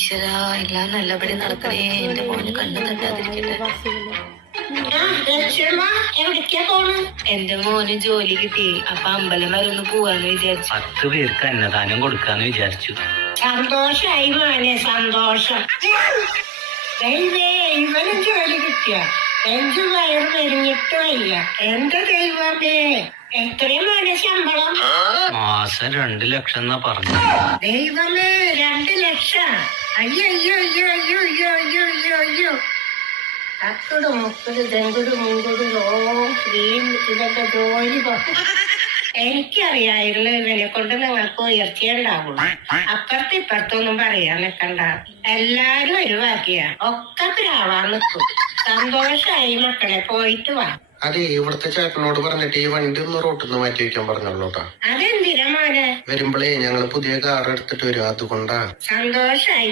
ഈശ്വരാ എല്ലാം നല്ലപടി നടക്കണേ. എന്റെ മോന് കണ്ണു തട്ടാതിരിക്കട്ടെ. എന്റെ മോന് ജോലി കിട്ടി. അപ്പൊ അമ്പലം വരെ ഒന്ന് പോവാന്ന് വിചാരിച്ചു. പത്ത് പേർക്ക് അന്നദാനം കൊടുക്കാന്ന് വിചാരിച്ചു. സന്തോഷായി മോനെ സന്തോഷം. ദൈവേ ഇവനും ജോലി കിട്ടിയ. എന്റെ വയർ വയ്യ. എന്റെ ദൈവമേ എത്രയും മോനെ ശമ്പളം. മാസം രണ്ടു ലക്ഷം എന്നാ പറഞ്ഞു ദൈവമേ രണ്ട് ലക്ഷം. അയ്യോ അയ്യോ അയ്യോ അയ്യോ അയ്യോ അയ്യോ അയ്യോ അയ്യോ. അക്കുട് മുക്കുട് തെങ്കുട് മുങ്കുട് ഓം ശ്രീം ഇതൊക്കെ ജോലി എനിക്കറിയായിരുന്നു ഇവനെ കൊണ്ട് നിങ്ങൾക്ക് ഉയർച്ചയുണ്ടാവുള്ളൂ അപ്പുറത്ത് ഇപ്പുറത്തൊന്നും പറയാൻ നിൽക്കണ്ട. എല്ലാരും ഒഴിവാക്കിയ. ഒക്കെ പ്രാവാൻ നിൽക്കും. സന്തോഷായി മക്കളെ പോയിട്ട് വാ. അതെ ഇവിടുത്തെ ചേട്ടനോട് പറഞ്ഞിട്ട് ഈ വണ്ടി ഒന്ന് റോട്ടിൽ നിന്ന് മാറ്റി വെക്കാൻ പറഞ്ഞോട്ടാ അതെന്തിനാ മോനെ? വരുമ്പളേ ഞങ്ങൾ പുതിയ കാർ എടുത്തിട്ട് വരും അതുകൊണ്ടാ. സന്തോഷായി.